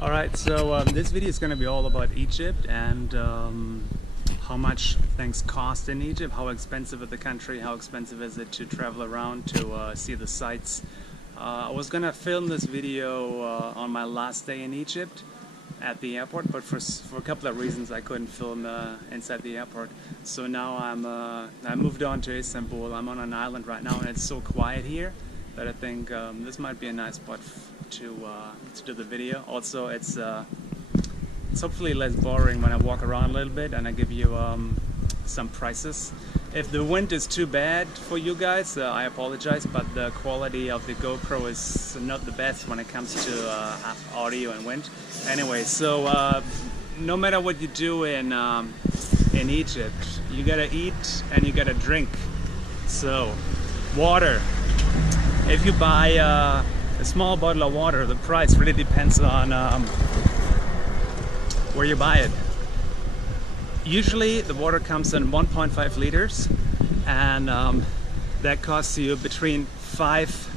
Alright, so this video is going to be all about Egypt and how much things cost in Egypt, how expensive is the country, how expensive is it to travel around to see the sights. I was going to film this video on my last day in Egypt at the airport, but for a couple of reasons I couldn't film inside the airport. So now I moved on to Istanbul. I'm on an island right now and it's so quiet here that I think this might be a nice spot to do the video. Also, it's hopefully less boring when I walk around a little bit and I give you some prices. If the wind is too bad for you guys, I apologize, but the quality of the GoPro is not the best when it comes to audio and wind. Anyway, so no matter what you do in Egypt, you gotta eat and you gotta drink. So, water. If you buy a small bottle of water, the price really depends on where you buy it. Usually the water comes in 1.5 liters and that costs you between 5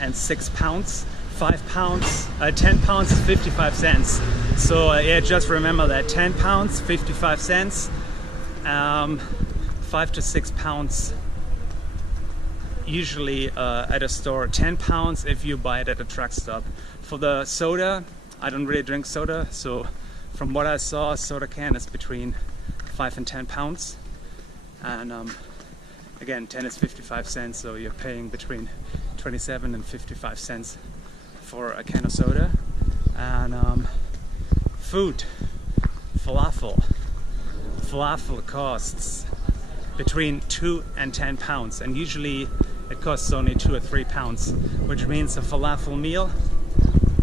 and 6 pounds. 5 pounds, 10 pounds is 55 cents. So yeah, just remember that 10 pounds, 55 cents, 5 to 6 pounds usually at a store, 10 pounds if you buy it at a truck stop. For the soda, I don't really drink soda, so from what I saw, a soda can is between 5 and 10 pounds. And again, 10 is 55 cents, so you're paying between 27 and 55 cents for a can of soda. And food, falafel costs between 2 and 10 pounds, and usually it costs only 2 or 3 pounds, which means a falafel meal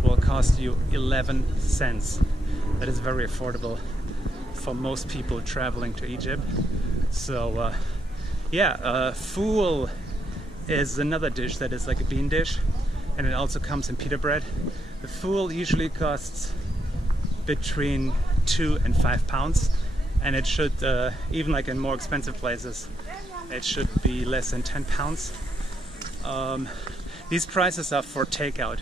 will cost you 11 cents. That is very affordable for most people traveling to Egypt. So yeah, fool is another dish that is like a bean dish, and it also comes in pita bread. The fool usually costs between 2 and 5 pounds, and it should, even like in more expensive places, it should be less than 10 pounds. These prices are for takeout.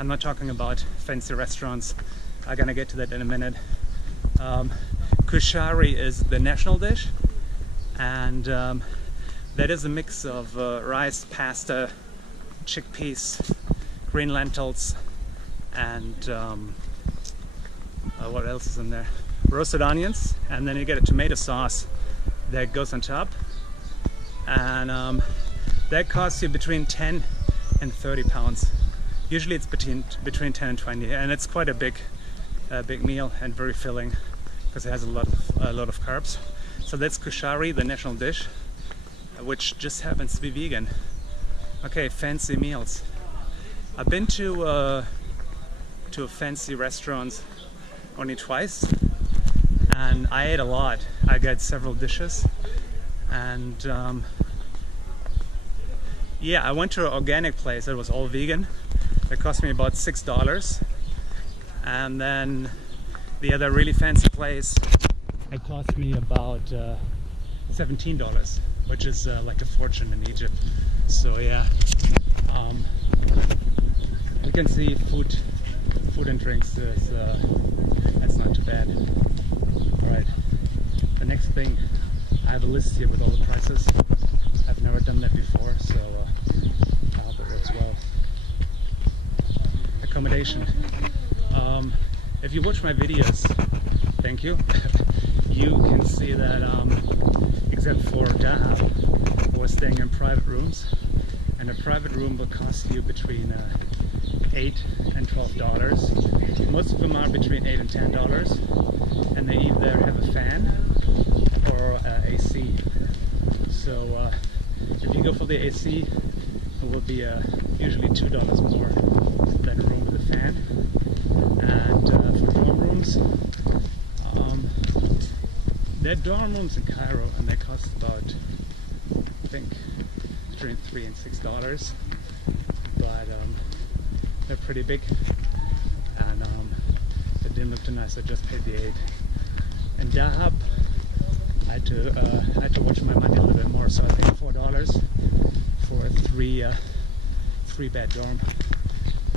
I'm not talking about fancy restaurants. I'm gonna get to that in a minute. Kushari is the national dish, and that is a mix of rice, pasta, chickpeas, green lentils, and what else is in there? Roasted onions, and then you get a tomato sauce that goes on top, and that costs you between 10 and 30 pounds. Usually it's between 10 and 20, and it's quite a big meal and very filling because it has a lot of carbs. So that's kushari, the national dish, which just happens to be vegan. Okay, fancy meals. I've been to fancy restaurants only twice, and I ate a lot. I got several dishes, and yeah, I went to an organic place that was all vegan. It cost me about $6, and then the other really fancy place, it cost me about $17, which is like a fortune in Egypt. So yeah, we can see food and drinks is that's not too bad. All right, the next thing, I have a list here with all the prices. I've never done that before, so I hope it works well. Accommodation. If you watch my videos, thank you. You can see that except for Dahab, we're staying in private rooms, and a private room will cost you between $8 and $12. Most of them are between $8 and $10, and they either have a fan or AC. So if you go for the AC, it will be usually $2 more than a room with a fan. And for dorm rooms, there are dorm rooms in Cairo, and they cost about, I think, between $3 and $6, but they're pretty big, and they didn't look too nice. I just paid the $8. In Dahab, I had to watch my money a little bit more, so I paid $4 three-bed dorm,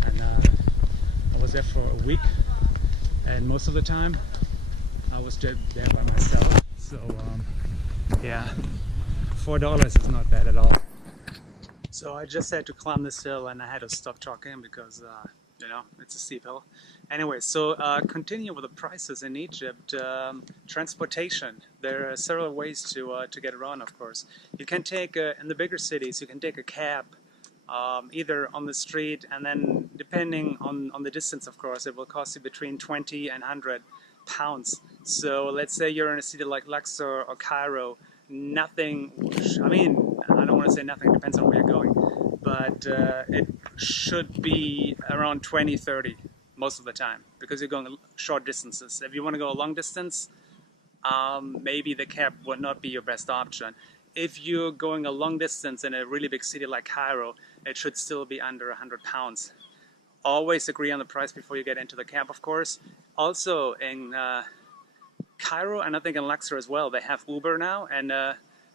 and I was there for a week, and most of the time I was just there by myself. So yeah, $4 is not bad at all. So I just had to climb this hill, and I had to stop talking because you know, it's a steep hill. Anyway, so continue with the prices in Egypt. Transportation. There are several ways to get around, of course. You can take, in the bigger cities, you can take a cab, either on the street, and then depending on the distance, of course, it will cost you between 20 and 100 pounds. So let's say you're in a city like Luxor or Cairo, nothing, I mean, I don't want to say nothing, it depends on where you're going, but it should be around 20, 30 most of the time, because you're going short distances. If you want to go a long distance, maybe the cab would not be your best option. If you're going a long distance in a really big city like Cairo, it should still be under 100 pounds. Always agree on the price before you get into the cab, of course. Also in Cairo, and I think in Luxor as well, they have Uber now, and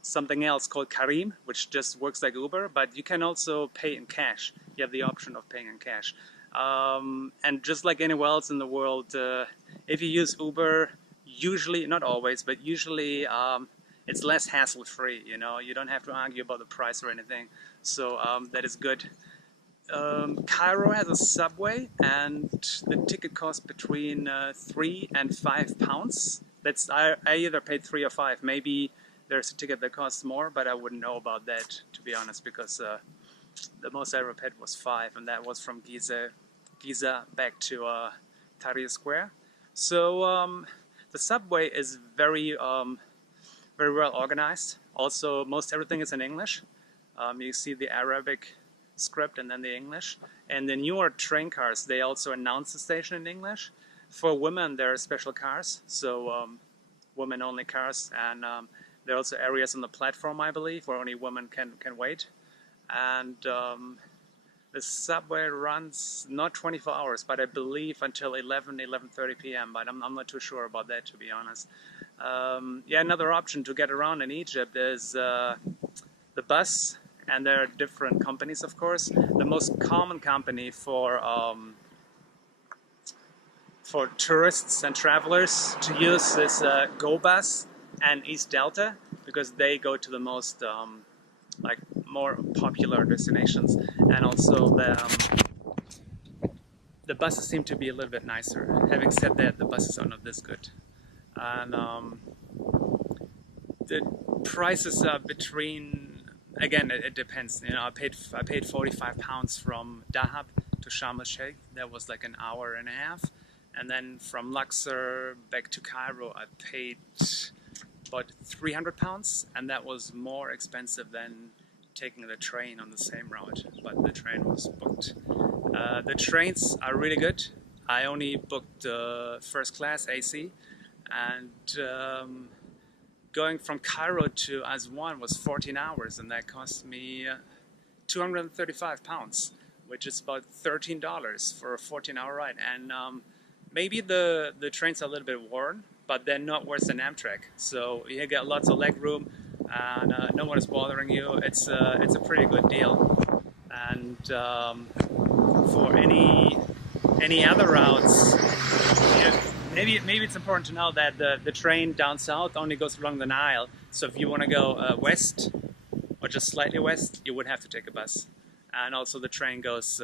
something else called Karim, which just works like Uber, but you can also pay in cash. You have the option of paying in cash. And just like anywhere else in the world, if you use Uber, usually, not always, but usually it's less hassle-free, you know, you don't have to argue about the price or anything, so that is good. Cairo has a subway, and the ticket costs between 3 and 5 pounds. That's I either paid 3 or 5. Maybe there's a ticket that costs more, but I wouldn't know about that, to be honest, because the most I ever paid was 5, and that was from Giza back to Tahrir Square. So the subway is very well organized. Also, most everything is in English. You see the Arabic script and then the English. And the newer train cars, they also announce the station in English. For women, there are special cars, so women-only cars, and there are also areas on the platform, I believe, where only women can wait. And the subway runs not 24 hours, but I believe until 11:30 p.m., but I'm not too sure about that, to be honest. Yeah, another option to get around in Egypt is the bus, and there are different companies, of course. The most common company for tourists and travelers to use is Go Bus and East Delta, because they go to the most like more popular destinations, and also the buses seem to be a little bit nicer. Having said that, the buses are not this good, and the prices are between, again, it depends. You know, I paid 45 pounds from Dahab to Sharm el Sheikh. That was like an hour and a half, and then from Luxor back to Cairo, I paid about 300 pounds, and that was more expensive than taking the train on the same route, but the train was booked. The trains are really good. I only booked first class AC, and going from Cairo to Aswan was 14 hours, and that cost me 235 pounds, which is about $13 for a 14-hour ride. And maybe the trains are a little bit worn, but they're not worse than Amtrak. So you get lots of leg room, and no one is bothering you. It's a pretty good deal. And for any other routes, maybe it's important to know that the train down south only goes along the Nile. So if you want to go west or just slightly west, you would have to take a bus. And also the train goes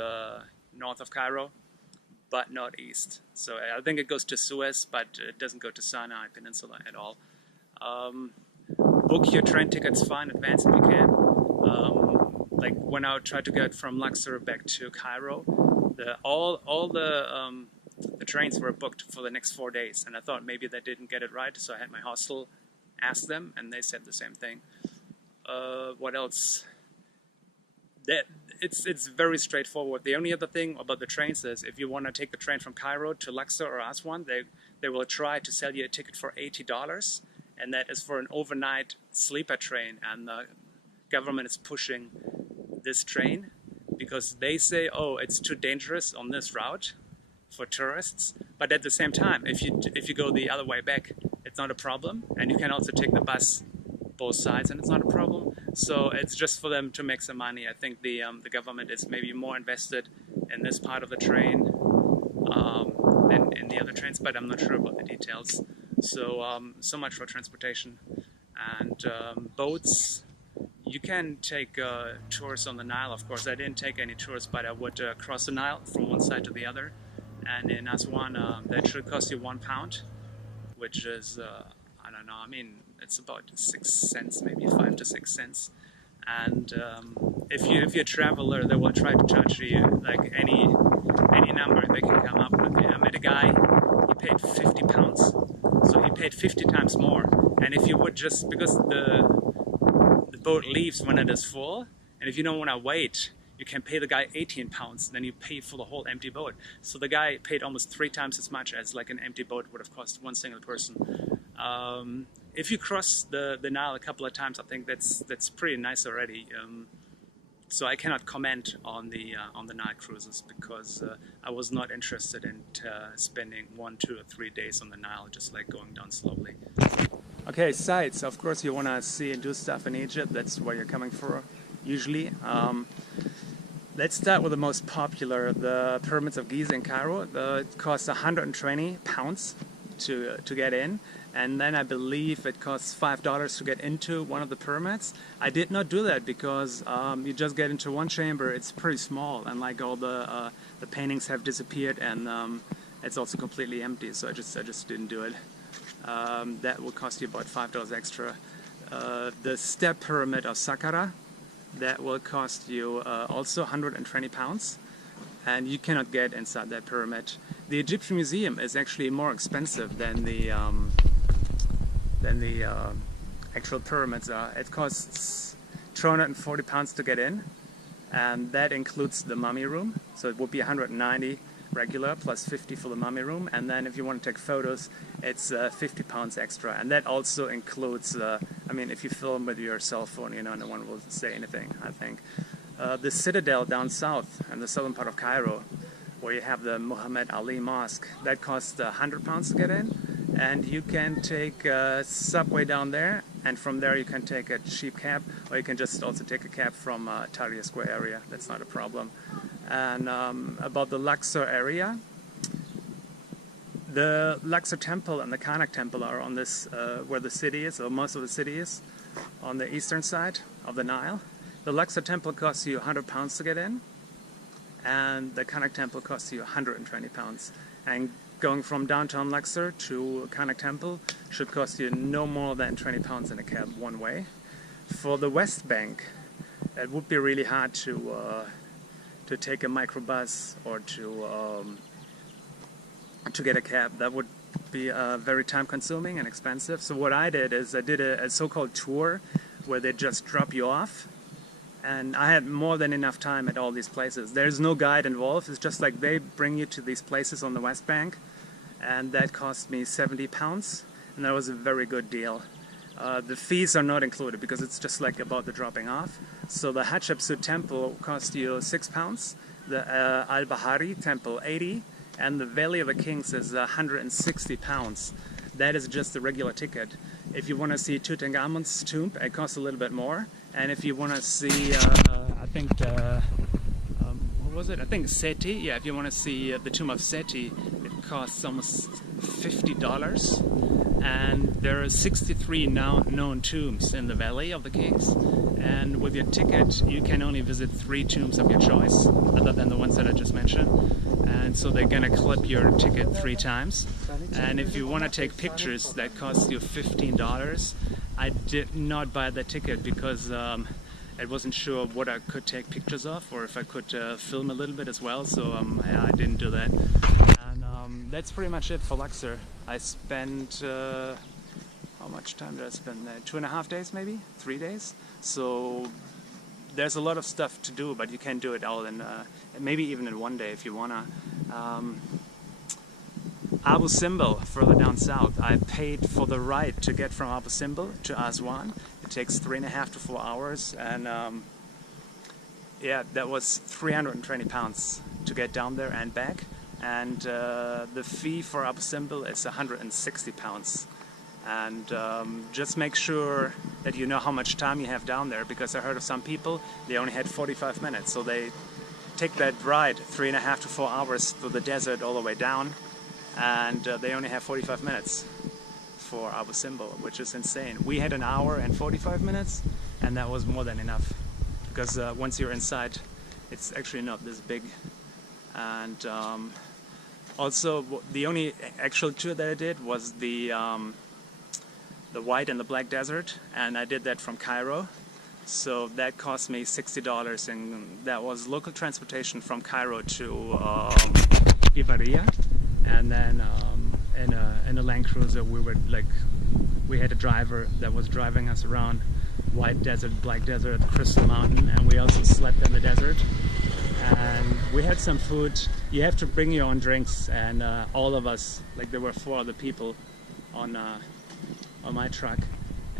north of Cairo, but not east. So I think it goes to Suez, but it doesn't go to Sinai Peninsula at all. Book your train tickets far in advance if you can. Like when I tried to get from Luxor back to Cairo, all the trains were booked for the next 4 days, and I thought maybe they didn't get it right, so I had my hostel ask them, and they said the same thing. What else? It's very straightforward. The only other thing about the trains is if you want to take the train from Cairo to Luxor or Aswan, they will try to sell you a ticket for $80, and that is for an overnight sleeper train, and the government is pushing this train because they say, oh, it's too dangerous on this route for tourists, but at the same time, if you go the other way back, it's not a problem, and you can also take the bus both sides, and it's not a problem. So it's just for them to make some money. I think the government is maybe more invested in this part of the train than in the other trains, but I'm not sure about the details. So so much for transportation. And boats, you can take tours on the Nile, of course. I didn't take any tours, but I would cross the Nile from one side to the other. And in Aswan, that should cost you £1, which is, I don't know, I mean, it's about 6 cents, maybe 5 to 6 cents. And if you're a traveler, they will try to charge you like any number they can come up with. I met a guy, he paid £50, so he paid 50 times more. And if you would just, because the boat leaves when it is full, and if you don't want to wait, you can pay the guy £18, then you pay for the whole empty boat. So the guy paid almost 3 times as much as like an empty boat would have cost one single person. If you cross the Nile a couple of times, I think that's pretty nice already. So I cannot comment on the Nile cruises because I was not interested in spending 1, 2, or 3 days on the Nile, just like going down slowly. Okay, sites. Of course, you want to see and do stuff in Egypt. That's where you're coming for, usually. Let's start with the most popular, the pyramids of Giza in Cairo. It costs £120 to get in, and then I believe it costs $5 to get into one of the pyramids. I did not do that because you just get into one chamber. It's pretty small, and like all the paintings have disappeared, and it's also completely empty. So I just didn't do it. That will cost you about $5 extra. The step pyramid of Saqqara, that will cost you also £120, and you cannot get inside that pyramid. The Egyptian Museum is actually more expensive than the actual pyramids are. It costs £240 to get in, and that includes the mummy room, so it would be 190 regular plus 50 for the mummy room, and then if you want to take photos, it's £50 extra, and that also includes I mean, if you film with your cell phone, you know, no one will say anything, I think. The citadel down south in the southern part of Cairo, where you have the Muhammad Ali Mosque, that costs £100 to get in, and you can take a subway down there, and from there you can take a cheap cab, or you can just also take a cab from Tahrir Square area. That's not a problem. And about the Luxor area, the Luxor temple and the Karnak temple are on this, where the city is, or most of the city is, on the eastern side of the Nile. The Luxor temple costs you £100 to get in, and the Karnak temple costs you £120. And going from downtown Luxor to Karnak temple should cost you no more than £20 in a cab one way. For the West Bank, it would be really hard to take a microbus or to get a cab. That would be very time consuming and expensive. So what I did is I did a so-called tour where they just drop you off, and I had more than enough time at all these places. There's no guide involved. It's just like they bring you to these places on the West Bank, and that cost me £70, and that was a very good deal. The fees are not included because it's just like about the dropping off. So the Hatshepsut temple cost you £6, the Al-Bahari temple 80, and the Valley of the Kings is £160. That is just the regular ticket. If you want to see Tutankhamun's tomb, it costs a little bit more. And if you want to see, I think what was it? I think Seti. Yeah, if you want to see the tomb of Seti, it costs almost $50. And there are 63 now known tombs in the Valley of the Kings, and with your ticket you can only visit 3 tombs of your choice, other than the ones that I just mentioned. And so they're gonna clip your ticket 3 times, and if you want to take pictures, that costs you $15. I did not buy the ticket because I wasn't sure what I could take pictures of, or if I could film a little bit as well, so yeah, I didn't do that. And that's pretty much it for Luxor. I spent, how much time did I spend there? 2.5 days maybe? 3 days? So there's a lot of stuff to do, but you can do it all in, maybe even in 1 day if you wanna. Abu Simbel, further down south, I paid for the ride to get from Abu Simbel to Aswan. It takes 3.5 to 4 hours, and yeah, that was £320 to get down there and back. And the fee for Abu Simbel is £160. And just make sure that you know how much time you have down there, because I heard of some people, they only had 45 minutes, so they take that ride 3.5 to 4 hours through the desert all the way down, and they only have 45 minutes for Abu Simbel, which is insane. We had an hour and 45 minutes, and that was more than enough, because once you're inside, it's actually not this big. And also, the only actual tour that I did was the white and the black desert, and I did that from Cairo. So that cost me $60, and that was local transportation from Cairo to Ibaria, and then in a Land Cruiser we had a driver that was driving us around white desert, black desert, Crystal Mountain, and we also slept in the desert. And we had some food. You have to bring your own drinks, and all of us, like there were 4 other people on my truck,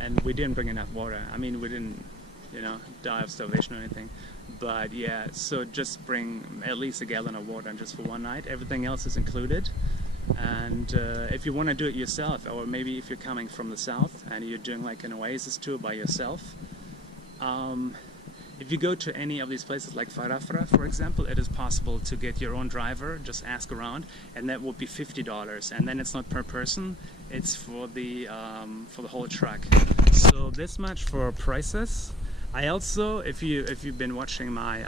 and we didn't bring enough water. I mean, we didn't, you know, die of starvation or anything, but yeah, so just bring at least a gallon of water, and just for one night. Everything else is included. And if you want to do it yourself, or maybe if you're coming from the south and you're doing like an oasis tour by yourself, if you go to any of these places like Farafra, for example, it is possible to get your own driver, just ask around, and that would be $50. And then it's not per person, it's for the whole truck. So this much for prices. I also, if you've been watching my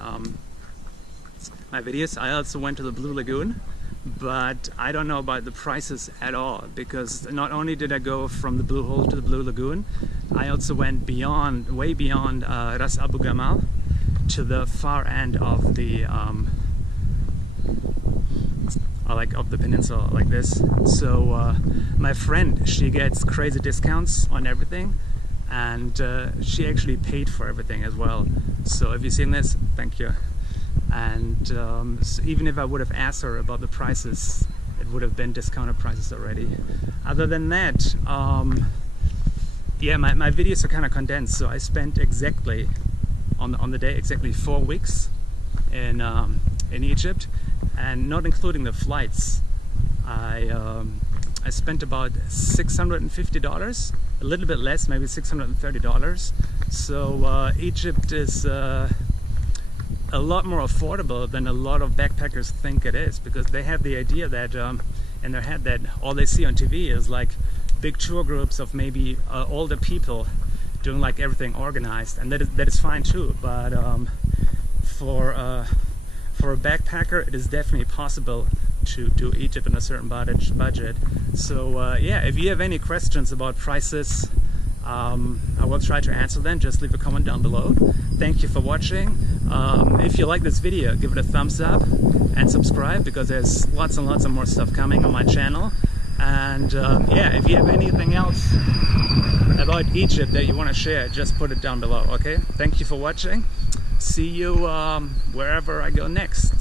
my videos, I also went to the Blue Lagoon, but I don't know about the prices at all, because not only did I go from the Blue Hole to the Blue Lagoon, I also went beyond, way beyond Ras Abu Gamal, to the far end of the of the peninsula, like this. So my friend, she gets crazy discounts on everything, and she actually paid for everything as well. So if you've seen this, thank you. And so even if I would have asked her about the prices, it would have been discounted prices already. Other than that, yeah, my videos are kind of condensed, so I spent exactly on the day exactly 4 weeks in Egypt, and not including the flights. I spent about $650, a little bit less, maybe $630. So Egypt is a lot more affordable than a lot of backpackers think it is, because they have the idea that in their head that all they see on TV is like big tour groups of maybe older people doing like everything organized, and that is fine too. But for a backpacker, it is definitely possible to do Egypt in a certain budget. So yeah, if you have any questions about prices, I will try to answer them. Just leave a comment down below. Thank you for watching. If you like this video, give it a thumbs up and subscribe, because there's lots and lots of more stuff coming on my channel. And yeah, if you have anything else about Egypt that you want to share, just put it down below, okay? Thank you for watching. See you wherever I go next.